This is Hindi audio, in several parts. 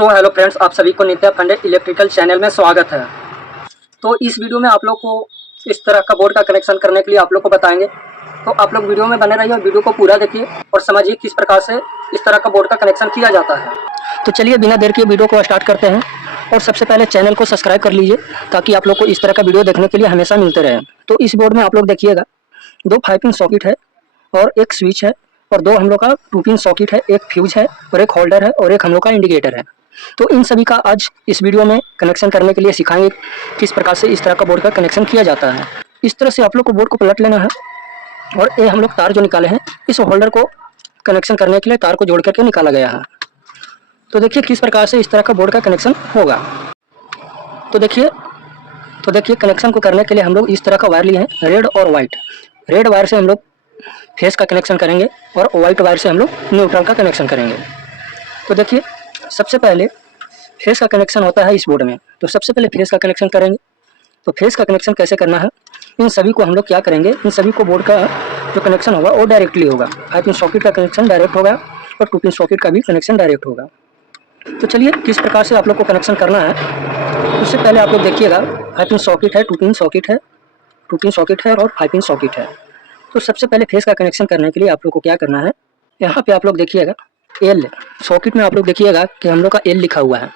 हेलो फ्रेंड्स, आप सभी को नित्या फंडेड इलेक्ट्रिकल चैनल में स्वागत है। तो इस वीडियो में आप लोग को इस तरह का बोर्ड का कनेक्शन करने के लिए आप लोग को बताएंगे। तो आप लोग वीडियो में बने रहिए और वीडियो को पूरा देखिए और समझिए किस प्रकार से इस तरह का बोर्ड का कनेक्शन किया जाता है। तो चलिए बिना देर के वीडियो को स्टार्ट करते हैं। और सबसे पहले चैनल को सब्सक्राइब कर लीजिए ताकि आप लोग को इस तरह का वीडियो देखने के लिए हमेशा मिलते रहे। तो इस बोर्ड में आप लोग देखिएगा 2 5 पिन सॉकेट है और एक स्विच है और 2 हम लोग का 2 पिन सॉकेट है, एक फ्यूज है और एक होल्डर है और एक हम लोग का इंडिकेटर है। तो इन सभी का आज इस वीडियो में कनेक्शन करने के लिए सिखाएंगे किस प्रकार से इस तरह का बोर्ड का कनेक्शन किया जाता है। इस तरह से आप लोग को बोर्ड को पलट लेना है और ये हम लोग तार जो निकाले हैं इस होल्डर को कनेक्शन करने के लिए तार को जोड़ करके निकाला गया है। तो देखिए किस प्रकार से इस तरह का बोर्ड का कनेक्शन होगा। तो देखिए कनेक्शन को करने के लिए हम लोग इस तरह का वायर लिए हैं, रेड और वाइट। रेड वायर से हम लोग फेस का कनेक्शन करेंगे और वाइट वायर से हम लोग न्यूट्रल का कनेक्शन करेंगे। तो देखिए सबसे पहले फेस का कनेक्शन होता है इस बोर्ड में। तो सबसे पहले फेस का कनेक्शन करेंगे। तो फेस का कनेक्शन कैसे करना है, इन सभी को हम लोग क्या करेंगे, इन सभी को बोर्ड का जो कनेक्शन होगा वो डायरेक्टली होगा। 5 पिन सॉकेट का कनेक्शन डायरेक्ट होगा और 2 पिन सॉकेट का भी कनेक्शन डायरेक्ट होगा। तो चलिए किस प्रकार से आप लोग को कनेक्शन करना है। उससे पहले आप लोग देखिएगा 5 पिन सॉकेट है, 2 पिन सॉकेट है, 2 पिन सॉकेट है और 5 पिन सॉकेट है। तो सबसे पहले फेस का कनेक्शन करने के लिए आप लोग को क्या करना है, यहाँ पे आप लोग देखिएगा एल सॉकेट में आप लोग देखिएगा कि हम लोग का एल लिखा हुआ है,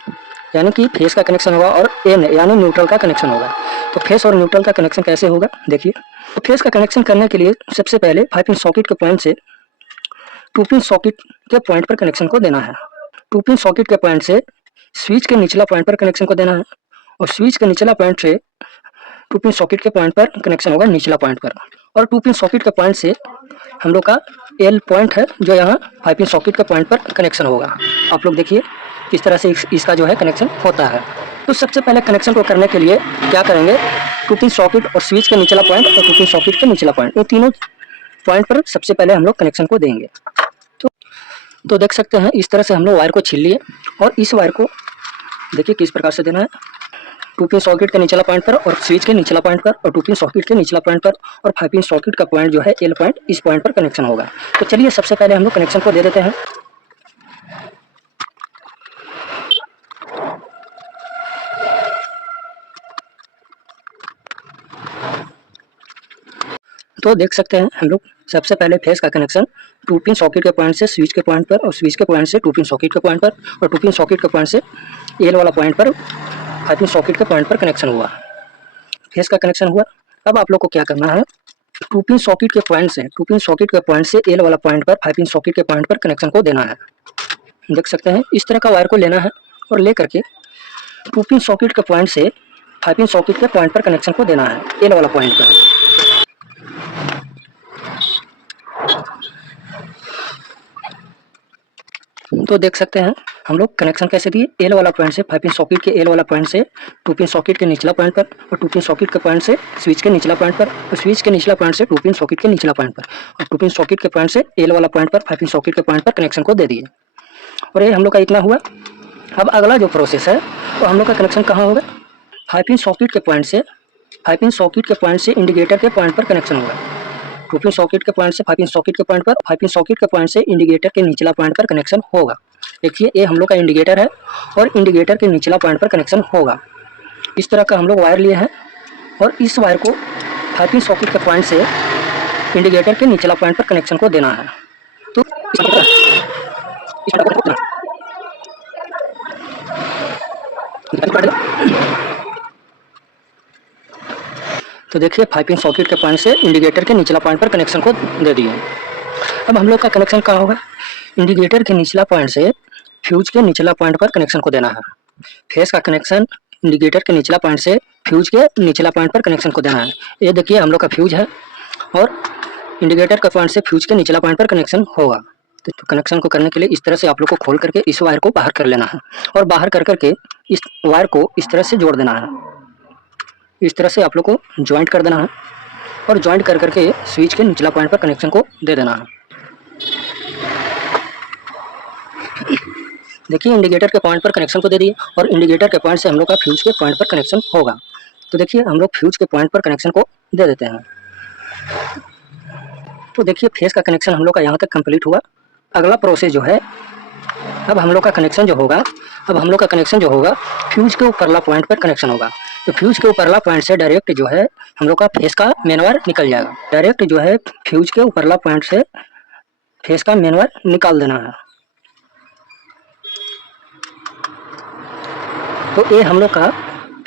यानी कि फेस का कनेक्शन होगा और एन यानी न्यूट्रल का कनेक्शन होगा। तो फेस और न्यूट्रल का कनेक्शन कैसे होगा देखिए। तो फेस का कनेक्शन करने के लिए सबसे पहले 5 पिन सॉकेट के पॉइंट से 2 पिन सॉकेट के पॉइंट पर कनेक्शन को देना है। 2 पिन सॉकेट के पॉइंट से स्विच के निचला पॉइंट पर कनेक्शन को देना है और स्विच के निचला पॉइंट से 2 पिन सॉकेट के पॉइंट पर कनेक्शन होगा निचला पॉइंट पर। और 2 पिन सॉकेट के पॉइंट से हम लोग का एल पॉइंट है जो यहाँ 5 पिन सॉकेट के पॉइंट पर कनेक्शन होगा। आप लोग देखिए किस तरह से इसका जो है कनेक्शन होता है। तो सबसे पहले कनेक्शन को करने के लिए क्या करेंगे, 2 पिन सॉकेट और स्विच के निचला पॉइंट और 2 पिन सॉकेट के निचला पॉइंट, ये तीनों पॉइंट पर सबसे पहले हम लोग कनेक्शन को देंगे। तो देख सकते हैं इस तरह से हम लोग वायर को छील लिए और इस वायर को देखिए किस प्रकार से देना है, 2 पिन सॉकेट के निचला पॉइंट पर और स्विच के निचला पॉइंट पर और 2 पिन सॉकेट के निचला पॉइंट पर और 5 पिन सॉकेट का पॉइंट जो है एल पॉइंट, इस पॉइंट पर कनेक्शन होगा। तो चलिए सबसे पहले हम लोग कनेक्शन को दे देते हैं। तो देख सकते हैं हम लोग सबसे पहले फेस का कनेक्शन 2 पिन सॉकेट के पॉइंट से स्विच के पॉइंट पर और स्विच के पॉइंट से 2 पिन सॉकेट के पॉइंट पर और 2 पिन सॉकेट के पॉइंट से एल वाला पॉइंट पर 5 पिन सॉकेट के पॉइंट पर कनेक्शन हुआ, फेस का कनेक्शन हुआ। अब आप लोग को क्या करना है, 2 पिन सॉकेट के पॉइंट से 2 पिन सॉकेट के पॉइंट से एल वाला पॉइंट पर 5 पिन सॉकेट के पॉइंट पर कनेक्शन को देना है। देख सकते हैं इस तरह का वायर को लेना है और ले करके 2 पिन सॉकेट के पॉइंट से 5 पिन सॉकेट के पॉइंट पर कनेक्शन को देना है एल वाला पॉइंट पर। तो देख सकते हैं हम लोग कनेक्शन कैसे दिए, एल वाला पॉइंट से 5 पिन सॉकेट के एल वाला पॉइंट से 2 पिन सॉकेट के निचला पॉइंट पर और 2 पिन सॉकेट के पॉइंट से स्विच के निचला पॉइंट पर और स्विच के निचला पॉइंट से 2 पिन सॉकेट के निचला पॉइंट पर और 2 पिन सॉकेट के पॉइंट से एल वाला पॉइंट पर 5 पिन सॉकेट के पॉइंट पर कनेक्शन को दे दिए। और ये हम लोग का इतना हुआ। अब अगला जो प्रोसेस है तो हम लोग का कनेक्शन कहाँ होगा, 5 पिन सॉकेट के पॉइंट से 5 पिन सॉकेट के पॉइंट से इंडिकेटर के पॉइंट पर कनेक्शन होगा। 2 पिन सॉकेट के पॉइंट से 5 पिन सॉकेट के पॉइंट पर, 5 पिन सॉकेट के पॉइंट से इंडिकेटर के निचला पॉइंट पर कनेक्शन होगा। देखिए ये हम लोग का इंडिकेटर है और इंडिकेटर के निचला पॉइंट पर कनेक्शन होगा। इस तरह का हम लोग वायर लिए हैं और इस वायर को 5 पिन सॉकेट के पॉइंट से इंडिकेटर के निचला पॉइंट पर कनेक्शन को देना है। तो तो देखिए 5 पिन सॉकेट के पॉइंट से इंडिकेटर के निचला पॉइंट पर कनेक्शन को दे दिए। अब हम लोग का कनेक्शन कहाँ होगा, इंडिकेटर के निचला पॉइंट से फ्यूज के निचला पॉइंट पर कनेक्शन को देना है। फेस का कनेक्शन इंडिकेटर के निचला पॉइंट से फ्यूज के निचला पॉइंट पर कनेक्शन को देना है। ये देखिए हम लोग का फ्यूज है और इंडिकेटर का पॉइंट से फ्यूज के निचला पॉइंट पर कनेक्शन होगा। तो कनेक्शन को करने के लिए इस तरह से आप लोग को खोल करके इस वायर को बाहर कर लेना है और बाहर कर करके इस वायर को इस तरह से जोड़ देना है। इस तरह से आप लोग को ज्वाइंट कर देना है और ज्वाइंट कर करके स्विच के निचला पॉइंट पर कनेक्शन को दे देना है। देखिए इंडिकेटर के पॉइंट पर कनेक्शन को दे दिए और इंडिकेटर के पॉइंट से हम लोग का फ्यूज के पॉइंट पर कनेक्शन होगा। तो देखिए हम लोग फ्यूज के पॉइंट पर कनेक्शन को दे देते हैं। तो देखिए फेस का कनेक्शन हम लोग का यहाँ तक कंप्लीट हुआ। अगला प्रोसेस जो है अब हम लोग का कनेक्शन जो होगा फ्यूज के ऊपरला पॉइंट पर कनेक्शन होगा। तो फ्यूज के ऊपरला पॉइंट से डायरेक्ट जो है हम लोग का फेस का मेन वायर निकल जाएगा। डायरेक्ट जो है फ्यूज के ऊपरला पॉइंट से फेस का मेन वायर निकाल देना है। तो ये हम लोग का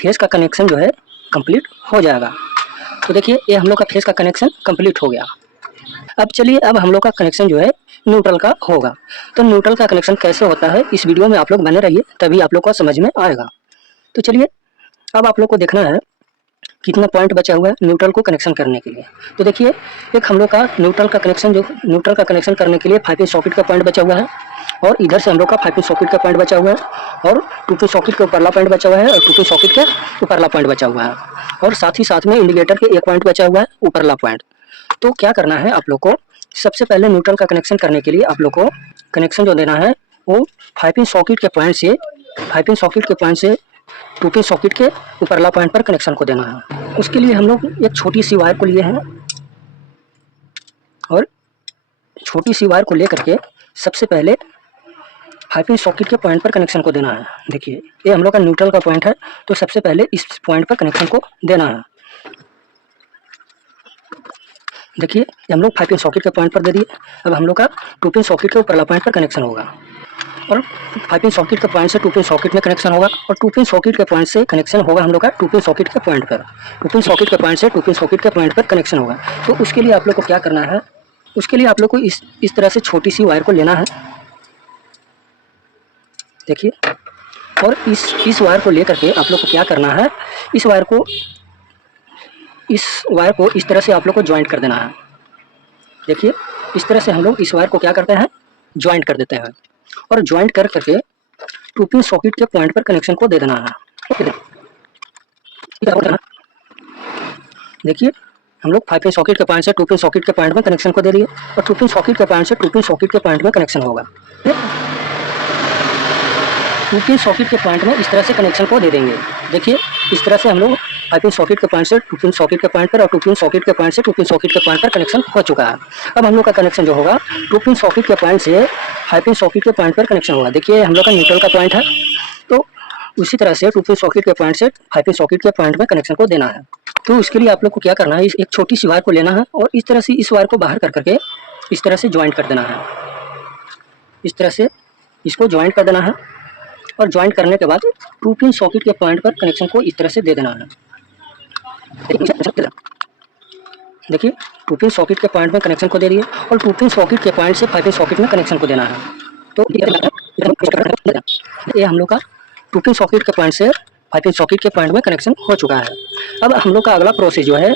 फेस का कनेक्शन जो है कंप्लीट हो जाएगा। तो देखिए ये हम लोग का फेस का कनेक्शन कंप्लीट हो गया। अब चलिए अब हम लोग का कनेक्शन जो है न्यूट्रल का होगा। तो न्यूट्रल का कनेक्शन कैसे होता है इस वीडियो में आप लोग बने रहिए, तभी आप लोग को समझ में आएगा। तो चलिए अब आप लोग को देखना है कितना पॉइंट बचा हुआ है न्यूट्रल को कनेक्शन करने के लिए। तो देखिए एक हम लोग का न्यूट्रल का कनेक्शन करने के लिए 5 पिन सॉकेट का पॉइंट बचा हुआ है, और इधर से हम लोग का 5 पिन सॉकेट का पॉइंट बचा हुआ है, और 2 पिन सॉकेट के ऊपरला पॉइंट बचा हुआ है, और 2 पिन सॉकेट के ऊपरला पॉइंट बचा हुआ है, और साथ ही साथ में इंडिकेटर के एक पॉइंट बचा हुआ है ऊपरला पॉइंट। तो क्या करना है आप लोग को, सबसे पहले न्यूट्रल का कनेक्शन करने के लिए आप लोग को कनेक्शन जो देना है वो 5 पिन सॉकेट के पॉइंट से 2 पिन सॉकेट के ऊपरला पॉइंट पर कनेक्शन को देना है। उसके लिए हम लोग एक छोटी सी वायर को लिए हैं, और छोटी सी वायर को लेकर के सबसे पहले 5 पिन सॉकेट के पॉइंट पर कनेक्शन को देना है। देखिए ये हम लोग का न्यूट्रल का पॉइंट है, तो सबसे पहले इस पॉइंट पर कनेक्शन को देना है। देखिए ये हम लोग 5 पिन सॉकेट के पॉइंट पर दे दिए। अब हम लोग का 2 पिन सॉकेट के ऊपरला पॉइंट पर कनेक्शन होगा, और 5 पिन सॉकेट के पॉइंट से 2 पिन सॉकेट में कनेक्शन होगा, और 2 पिन सॉकेट के पॉइंट से कनेक्शन होगा हम लोग का 2 पिन सॉकेट के पॉइंट पर। 2 पिन सॉकेट के पॉइंट से 2 पिन सॉकेट के पॉइंट पर कनेक्शन होगा। तो उसके लिए आप लोग को क्या करना है, उसके लिए आप लोग को इस तरह से छोटी सी वायर को लेना है। देखिए, और इस वायर को लेकर के आप लोग को क्या करना है, इस वायर को इस तरह से आप लोग को ज्वाइंट कर देना है। देखिए इस तरह से हम लोग इस वायर को क्या करते हैं, ज्वाइंट कर देते हैं, और ज्वाइंट कर करके 2 पिन सॉकेट के पॉइंट पर कनेक्शन को दे देना है। देखिए हम लोग 5 पिन सॉकेट के पॉइंट से 2 पिन सॉकेट के पॉइंट में कनेक्शन को दे दिए, और 2 पिन सॉकेट के पॉइंट से 2 पिन सॉकेट के पॉइंट में कनेक्शन होगा। 2 पिन सॉकेट के पॉइंट में इस तरह से कनेक्शन को दे देंगे। देखिए इस तरह से हम लोग 5 पिन सॉकेट के पॉइंट से 2 पिन सॉकेट के पॉइंट पर, और 2 पिन सॉकेट के पॉइंट से 2 पिन सॉकेट के पॉइंट पर कनेक्शन हो चुका है। अब हम लोग का कनेक्शन जो होगा 2 पिन सॉकेट के पॉइंट से 5 पिन सॉकेट के पॉइंट पर कनेक्शन होगा। देखिए हम लोग का न्यूट्रल का पॉइंट है, तो उसी तरह से 2 पिन सॉकेट के पॉइंट से 5 पिन सॉकेट के पॉइंट में कनेक्शन को देना है। तो उसके लिए आप लोग को क्या करना है, एक छोटी सी वायर को लेना है, और इस तरह से इस वायर को बाहर कर करके इस तरह से ज्वाइंट कर देना है। इस तरह से इसको ज्वाइंट कर देना है, और ज्वाइंट करने के बाद 2 पिन सॉकेट के पॉइंट पर कनेक्शन को इस तरह से दे देना है। देखिए 2 पिन सॉकेट के पॉइंट में कनेक्शन को दे दिए, और 2 पिन सॉकेट के पॉइंट से 5 पिन सॉकेट में कनेक्शन को देना है। तो ये हम लोग का 2 पिन सॉकेट के पॉइंट से 5 पिन सॉकेट के पॉइंट में कनेक्शन हो चुका है। अब हम लोग का अगला प्रोसेस जो है,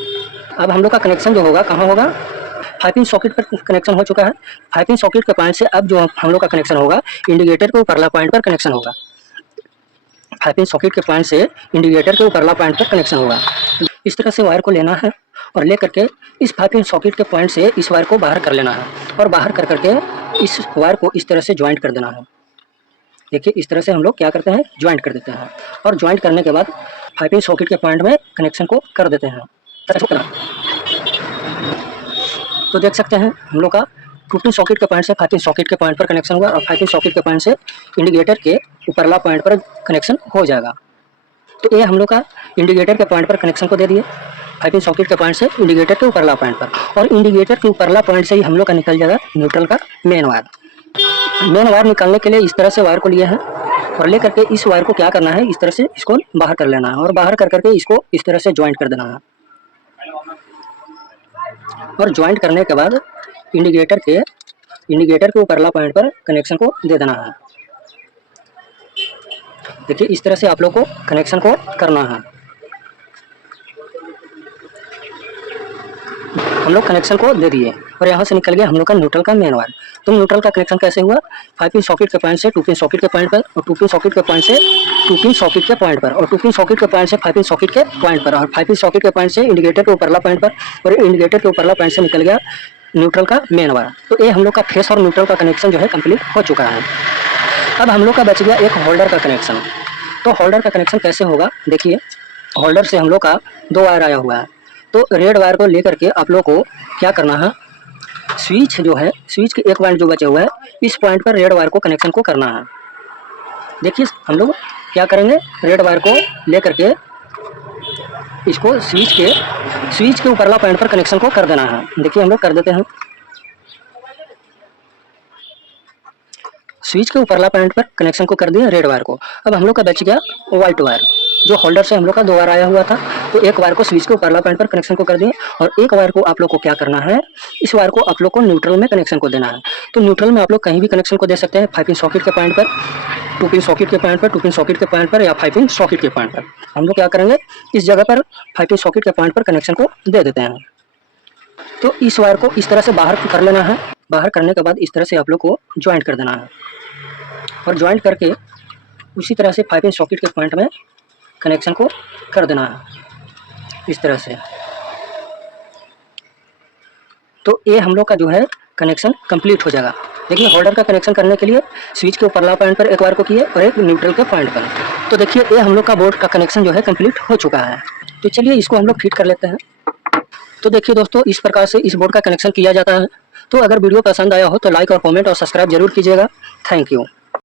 अब हम लोग का कनेक्शन जो होगा कहाँ होगा, 5 पिन सॉकेट पर कनेक्शन हो चुका है। 5 पिन सॉकेट के पॉइंट से अब जो हम लोग का कनेक्शन होगा इंडिकेटर के ऊपरला पॉइंट पर कनेक्शन होगा। 5 पिन सॉकेट के पॉइंट से इंडिकेटर के ऊपरला पॉइंट पर कनेक्शन होगा। इस तरह से वायर को लेना है, और ले करके इस 5 पिन सॉकेट के पॉइंट से इस वायर को बाहर कर लेना है, और बाहर कर करके इस वायर को इस तरह से ज्वाइंट कर देना है। देखिए इस तरह से हम लोग क्या करते हैं, ज्वाइंट कर देते हैं, और ज्वाइंट करने के बाद 5 पिन सॉकेट के पॉइंट में कनेक्शन को कर देते हैं। तो देख सकते हैं हम लोग का 2 पिन सॉकेट के पॉइंट से 5 पिन सॉकेट के पॉइंट पर कनेक्शन हुआ, और 5 पिन सॉकेट के पॉइंट से इंडिकेटर के ऊपरला पॉइंट पर कनेक्शन हो जाएगा। तो ये हम लोग का इंडिकेटर के पॉइंट पर कनेक्शन को दे दिए, 5 पिन सॉकेट के पॉइंट से इंडिकेटर के ऊपरला पॉइंट पर, और इंडिकेटर के ऊपरला पॉइंट से ही हम लोग का निकल जाएगा न्यूट्रल का मेन वायर। मेन वायर निकालने के लिए इस तरह से वायर को लिए हैं, और ले करके इस वायर को क्या करना है, इस तरह से इसको बाहर कर लेना है, और बाहर कर करके इसको इस तरह से ज्वाइंट कर देना है। और ज्वाइंट करने के बाद इंडिकेटर के ऊपरला पॉइंट पर कनेक्शन को दे देना है। देखिए इस तरह से आप लोग को कनेक्शन को करना है। हम लोग कनेक्शन को दे दिए, और यहाँ से निकल गया हम लोग का न्यूट्रल का मेन वायर। तो न्यूट्रल का कनेक्शन कैसे हुआ, 5 पिन सॉकेट के पॉइंट से 2 पिन सॉकेट के पॉइंट पर, और 2 पिन सॉकेट के पॉइंट से 2 पिन सॉकेट के पॉइंट पर, और 2 पिन सॉकेट के पॉइंट से 5 पिन सॉकेट के पॉइंट पर, और 5 पिन सॉकेट के पॉइंट से इंडिकेटर के ऊपरला पॉइंट पर, और इंडिकेटर के ऊपरला पॉइंट से निकल गया न्यूट्रल का मेन वायर। तो ये हम लोग का फेस और न्यूट्रल का कनेक्शन जो है कंप्लीट हो चुका है। अब हम लोग का बच गया एक होल्डर का कनेक्शन। तो होल्डर का कनेक्शन कैसे होगा, देखिए होल्डर से हम लोग का 2 वायर आया हुआ है। तो रेड वायर को लेकर के आप लोग को क्या करना है, स्विच जो है, स्विच के एक पॉइंट जो बचे हुआ है, इस पॉइंट पर रेड वायर को कनेक्शन को करना है। देखिए हम लोग क्या करेंगे, रेड वायर को लेकर के इसको स्विच के ऊपरला पॉइंट पर कनेक्शन को कर देना है। देखिए हम लोग कर देते हैं। स्विच के ऊपरला पॉइंट पर कनेक्शन को कर दिए रेड वायर को। अब हम लोग का बच गया व्हाइट वायर, जो होल्डर से हम लोग का 2 वायर आया हुआ था। तो एक वायर को स्विच के ऊपरला पॉइंट पर कनेक्शन को कर दिए और एक वायर को आप लोग को क्या करना है, इस वायर को आप लोग को न्यूट्रल में कनेक्शन को देना है। तो न्यूट्रल में आप लोग कहीं भी कनेक्शन को दे सकते हैं, 5 पिन सॉकेट के पॉइंट पर, 2 पिन सॉकेट के पॉइंट पर, 2 पिन सॉकेट के पॉइंट पर या 5 पिन सॉकेट के पॉइंट पर। हम लोग क्या करेंगे, इस जगह पर 5 पिन सॉकेट के पॉइंट पर कनेक्शन को दे देते हैं। तो इस वायर को इस तरह से बाहर कर लेना है। बाहर करने के बाद इस तरह से आप लोग को ज्वाइंट कर देना है और ज्वाइंट करके उसी तरह से 5 पिन सॉकेट के पॉइंट में कनेक्शन को कर देना है इस तरह से। तो ये हम लोग का जो है कनेक्शन कंप्लीट हो जाएगा। देखिए होल्डर का कनेक्शन करने के लिए स्विच के ऊपरला पॉइंट पर एक वायर को किए और एक न्यूट्रल के पॉइंट पर। तो देखिए ये हम लोग का बोर्ड का कनेक्शन जो है कंप्लीट हो चुका है। तो चलिए इसको हम लोग फिट कर लेते हैं। तो देखिए दोस्तों, इस प्रकार से इस बोर्ड का कनेक्शन किया जाता है। तो अगर वीडियो पसंद आया हो तो लाइक और कमेंट और सब्सक्राइब जरूर कीजिएगा। Thank you.